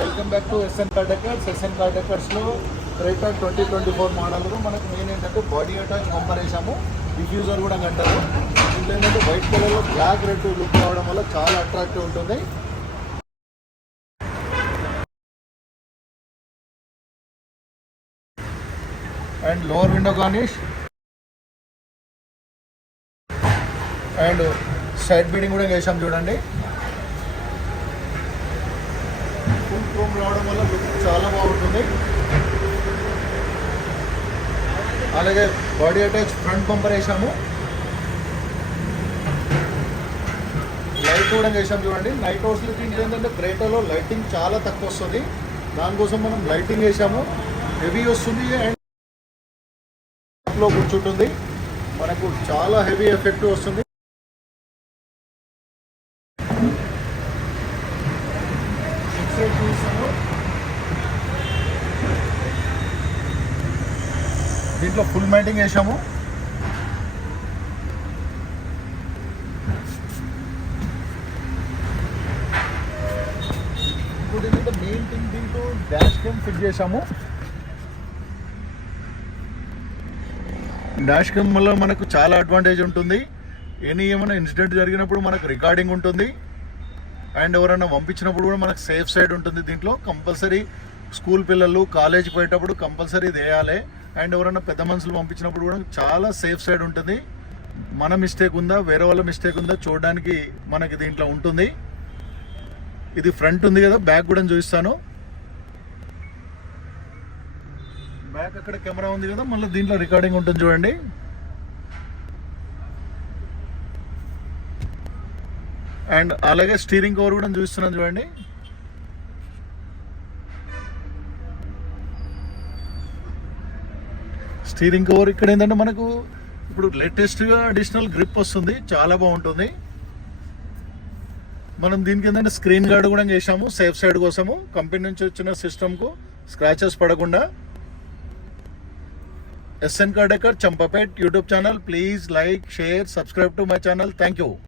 Welcome back to SN car decors. SN car డెకర్స్లో Creta 2024 మోడల్లో మనకు మెయిన్ ఏంటంటే బాడీ అటాచ్ బంపర్ వేసాము, డిఫ్యూజర్ కూడా అంటారు. దీంట్లో ఏంటంటే వైట్ కలర్లో బ్లాక్ రెడ్ లుక్ రావడం వల్ల చాలా అట్రాక్టివ్ ఉంటుంది. And lower window garnish and side beading కూడా వేసాం చూడండి. ఫుల్ క్రోమ్ రావడం వల్ల లుక్ చాలా బాగుంటుంది. అలాగే బాడీ అటాచ్ ఫ్రంట్ బంపర్ వేసాము, లైట్ కూడా వేసాం చూడండి. నైట్ హౌస్లో దీంట్లో ఏంటంటే క్రెటాలో లైటింగ్ చాలా తక్కువ వస్తుంది, దానికోసం మనం లైటింగ్ వేసాము. హెవీ వస్తుంది అండ్ లో కూర్చుంటుంది, మనకు చాలా హెవీ ఎఫెక్ట్ వస్తుంది. దీంట్లో ఫుల్ మ్యాటింగ్ వేసాము. ఇప్పుడు ఏంటంటే మెయిన్ థింగ్ దీంట్లో డాష్ క్యామ్ ఫిట్ చేసాము. డాష్ క్యామ్ వల్ల మనకు చాలా అడ్వాంటేజ్ ఉంటుంది. ఏమైనా ఇన్సిడెంట్ జరిగినప్పుడు మనకు రికార్డింగ్ ఉంటుంది అండ్ ఎవరైనా పంపించినప్పుడు కూడా మనకు సేఫ్ సైడ్ ఉంటుంది. దీంట్లో కంపల్సరీ స్కూల్ పిల్లలు కాలేజీ పోయేటప్పుడు కంపల్సరీ వేయాలి. అండ్ ఎవరైనా పెద్ద మనుషులు పంపించినప్పుడు కూడా చాలా సేఫ్ సైడ్ ఉంటుంది. మన మిస్టేక్ ఉందా వేరే వాళ్ళ మిస్టేక్ ఉందా చూడడానికి మనకి దీంట్లో ఉంటుంది. ఇది ఫ్రంట్ ఉంది కదా, బ్యాక్ కూడా చూపిస్తాను. బ్యాక్ అక్కడ కెమెరా ఉంది కదా, మళ్ళీ దీంట్లో రికార్డింగ్ ఉంటుంది చూడండి. అండ్ అలాగే స్టీరింగ్ కవర్ కూడా చూపిస్తున్నాను చూడండి. స్టీరింగ్ కవర్ ఇక్కడ ఏంటంటే మనకు ఇప్పుడు లేటెస్ట్గా అడిషనల్ గ్రిప్ వస్తుంది, చాలా బాగుంటుంది. మనం దీనికి ఏంటంటే స్క్రీన్ గార్డ్ కూడా చేసాము సేఫ్ సైడ్ కోసము, కంపెనీ నుంచి వచ్చిన సిస్టమ్కు స్క్రాచెస్ పడకుండా. SN car decor Champapet YouTube channel. Please like, share, subscribe to my channel. Thank you.